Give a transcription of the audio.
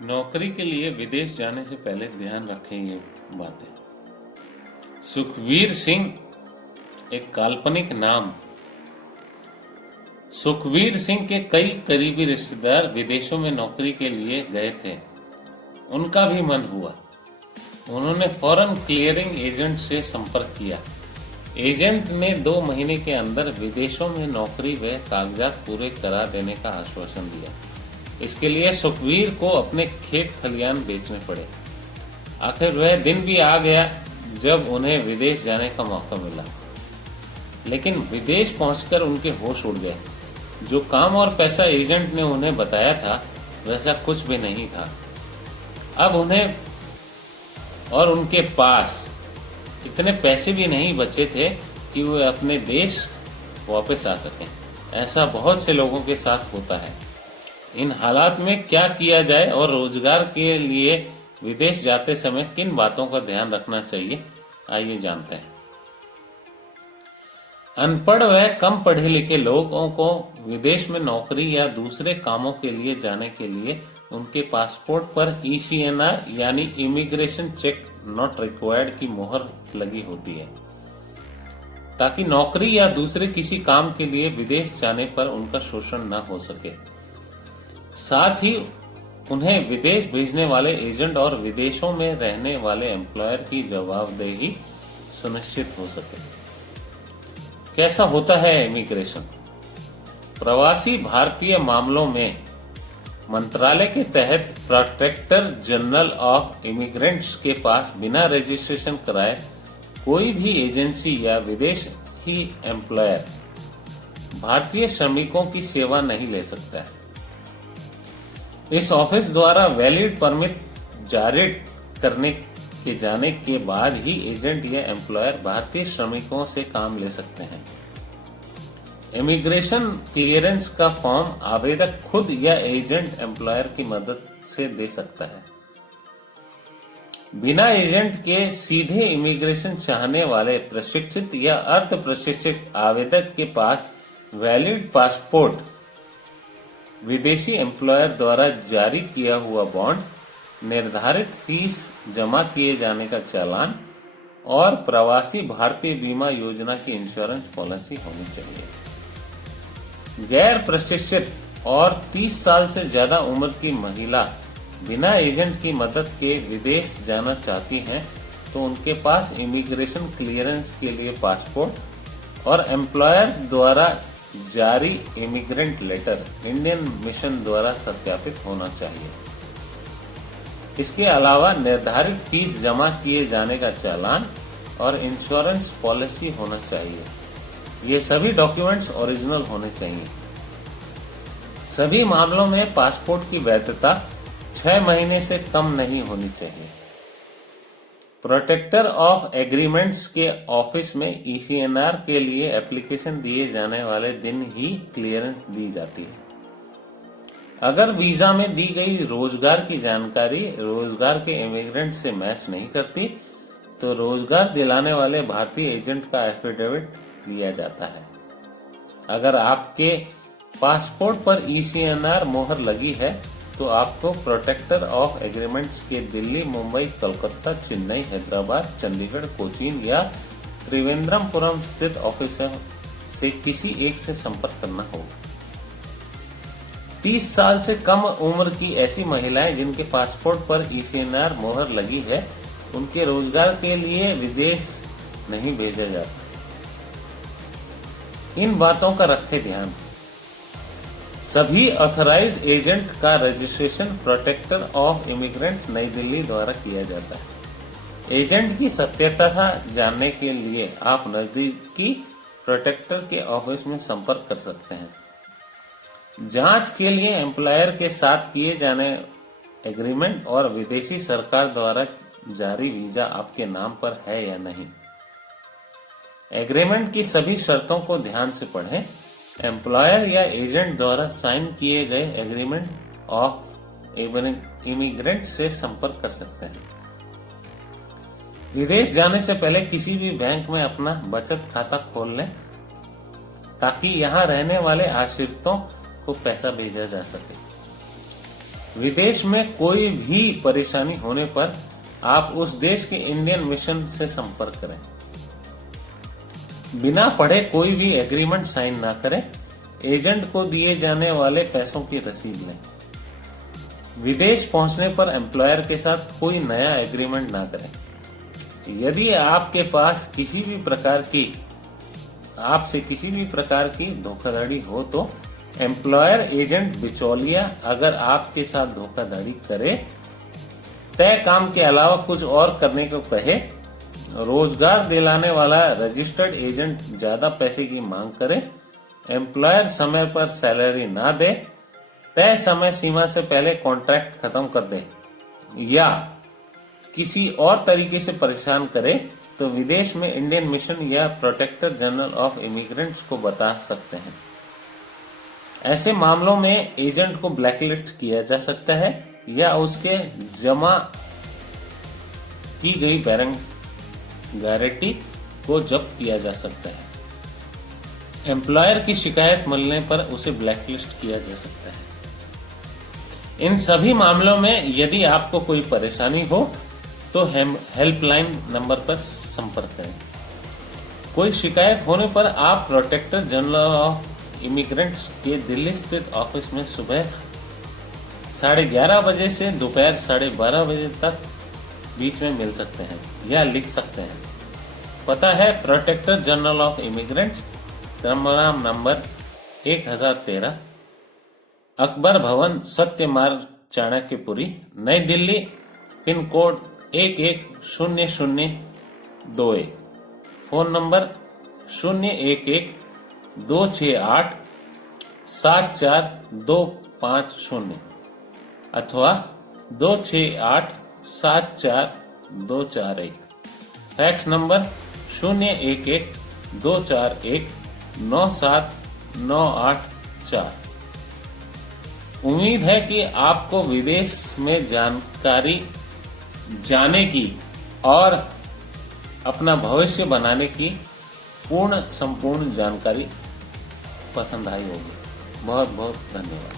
नौकरी के लिए विदेश जाने से पहले ध्यान रखें ये बातें। सुखवीर सिंह एक काल्पनिक नाम। सुखवीर सिंह के कई करीबी रिश्तेदार विदेशों में नौकरी के लिए गए थे। उनका भी मन हुआ। उन्होंने फॉरेन क्लियरिंग एजेंट से संपर्क किया। एजेंट ने 2 महीने के अंदर विदेशों में नौकरी व कागजात पूरे करा देने का आश्वासन दिया। इसके लिए सुखवीर को अपने खेत खलियान बेचने पड़े। आखिर वह दिन भी आ गया जब उन्हें विदेश जाने का मौका मिला, लेकिन विदेश पहुंचकर उनके होश उड़ गए। जो काम और पैसा एजेंट ने उन्हें बताया था वैसा कुछ भी नहीं था। अब उन्हें और उनके पास इतने पैसे भी नहीं बचे थे कि वे अपने देश वापस आ सकें। ऐसा बहुत से लोगों के साथ होता है। इन हालात में क्या किया जाए और रोजगार के लिए विदेश जाते समय किन बातों का ध्यान रखना चाहिए, आइए जानते हैं। अनपढ़ व कम पढ़े लिखे लोगों को विदेश में नौकरी या दूसरे कामों के लिए जाने के लिए उनके पासपोर्ट पर ECNR यानी इमिग्रेशन चेक नॉट रिक्वायर्ड की मोहर लगी होती है, ताकि नौकरी या दूसरे किसी काम के लिए विदेश जाने पर उनका शोषण न हो सके। साथ ही उन्हें विदेश भेजने वाले एजेंट और विदेशों में रहने वाले एम्प्लॉयर की जवाबदेही सुनिश्चित हो सके। कैसा होता है इमिग्रेशन? प्रवासी भारतीय मामलों में मंत्रालय के तहत प्रोटेक्टर जनरल ऑफ इमिग्रेंट्स के पास बिना रजिस्ट्रेशन कराए कोई भी एजेंसी या विदेशी एम्प्लॉयर भारतीय श्रमिकों की सेवा नहीं ले सकता है। इस ऑफिस द्वारा वैलिड परमिट जारी करने के जाने के बाद ही एजेंट या एम्प्लॉयर भारतीय श्रमिकों से काम ले सकते हैं। इमिग्रेशन क्लियरेंस का फॉर्म आवेदक खुद या एजेंट एम्प्लॉयर की मदद से दे सकता है। बिना एजेंट के सीधे इमिग्रेशन चाहने वाले प्रशिक्षित या अर्ध प्रशिक्षित आवेदक के पास वैलिड पासपोर्ट, विदेशी एम्प्लॉयर द्वारा जारी किया हुआ बॉन्ड, निर्धारित फीस जमा किए जाने का चालान और प्रवासी भारतीय बीमा योजना की इंश्योरेंस पॉलिसी होनी चाहिए। गैर प्रशिक्षित और 30 साल से ज्यादा उम्र की महिला बिना एजेंट की मदद के विदेश जाना चाहती हैं तो उनके पास इमिग्रेशन क्लियरेंस के लिए पासपोर्ट और एम्प्लॉयर द्वारा जारी इमिग्रेंट लेटर इंडियन मिशन द्वारा सत्यापित होना चाहिए। इसके अलावा निर्धारित फीस जमा किए जाने का चालान और इंश्योरेंस पॉलिसी होना चाहिए। ये सभी डॉक्यूमेंट्स ओरिजिनल होने चाहिए। सभी मामलों में पासपोर्ट की वैधता 6 महीने से कम नहीं होनी चाहिए। प्रोटेक्टर ऑफ एग्रीमेंट्स के ऑफिस में ECNR के लिए एप्लीकेशन दिए जाने वाले दिन ही क्लियरेंस दी जाती है। अगर वीजा में दी गई रोजगार की जानकारी रोजगार के इमिग्रेंट से मैच नहीं करती तो रोजगार दिलाने वाले भारतीय एजेंट का एफिडेविट लिया जाता है। अगर आपके पासपोर्ट पर ECNR मोहर लगी है तो आपको प्रोटेक्टर ऑफ एग्रीमेंट्स के दिल्ली, मुंबई, कोलकाता, चेन्नई, हैदराबाद, चंडीगढ़, कोचीन या त्रिवेंद्रमपुरम स्थित ऑफिस से किसी एक से संपर्क करना होगा। 30 साल से कम उम्र की ऐसी महिलाएं जिनके पासपोर्ट पर ECNR मोहर लगी है, उनके रोजगार के लिए विदेश नहीं भेजा जाता। इन बातों का रखें ध्यान। सभी ऑथराइज्ड एजेंट का रजिस्ट्रेशन प्रोटेक्टर ऑफ इमिग्रेंट नई दिल्ली द्वारा किया जाता है। एजेंट की सत्यता जानने के लिए आप नजदीकी प्रोटेक्टर के ऑफिस में संपर्क कर सकते हैं। जांच के लिए एम्प्लॉयर के साथ किए जाने एग्रीमेंट और विदेशी सरकार द्वारा जारी वीजा आपके नाम पर है या नहीं। एग्रीमेंट की सभी शर्तों को ध्यान से पढ़ें। एम्प्लॉयर या एजेंट द्वारा साइन किए गए एग्रीमेंट ऑफ इमिग्रेंट से संपर्क कर सकते हैं। विदेश जाने से पहले किसी भी बैंक में अपना बचत खाता खोल लें ताकि यहां रहने वाले आश्रितों को पैसा भेजा जा सके। विदेश में कोई भी परेशानी होने पर आप उस देश के इंडियन मिशन से संपर्क करें। बिना पढ़े कोई भी एग्रीमेंट साइन ना करें। एजेंट को दिए जाने वाले पैसों की रसीद लें। विदेश पहुंचने पर एम्प्लॉयर के साथ कोई नया एग्रीमेंट ना करें। यदि आपके पास आपसे किसी भी प्रकार की धोखाधड़ी हो तो एम्प्लॉयर एजेंट बिचौलिया अगर आपके साथ धोखाधड़ी करे, तय काम के अलावा कुछ और करने को कहे, रोजगार दिलाने वाला रजिस्टर्ड एजेंट ज्यादा पैसे की मांग करे, एम्प्लॉयर समय पर सैलरी ना दे, तय समय सीमा से पहले कॉन्ट्रैक्ट खत्म कर दे या किसी और तरीके से परेशान करे तो विदेश में इंडियन मिशन या प्रोटेक्टर जनरल ऑफ इमिग्रेंट्स को बता सकते हैं। ऐसे मामलों में एजेंट को ब्लैकलिस्ट किया जा सकता है या उसके जमा की गई बैंक गारंटी को जब्त किया जा सकता है। एम्प्लॉयर की शिकायत मिलने पर उसे ब्लैकलिस्ट किया जा सकता है। इन सभी मामलों में यदि आपको कोई परेशानी हो तो हेल्पलाइन नंबर पर संपर्क करें। कोई शिकायत होने पर आप प्रोटेक्टर जनरल ऑफ इमिग्रेंट्स के दिल्ली स्थित ऑफिस में सुबह 11:30 बजे से दोपहर 12:30 बजे तक बीच में मिल सकते हैं या लिख सकते हैं। पता है प्रोटेक्टर जनरल ऑफ इमिग्रेंट्स, क्रमनाम number 1013, Akbar Bhavan, Satya Marg, Chanakyapuri, Nai Delhi, pin code 110021। Phone number 011-268-74250 अथवा 268-74241। Fax number 011-241-97984। उम्मीद है कि आपको विदेश में जानकारी जाने की और अपना भविष्य बनाने की संपूर्ण जानकारी पसंद आई होगी। बहुत बहुत धन्यवाद।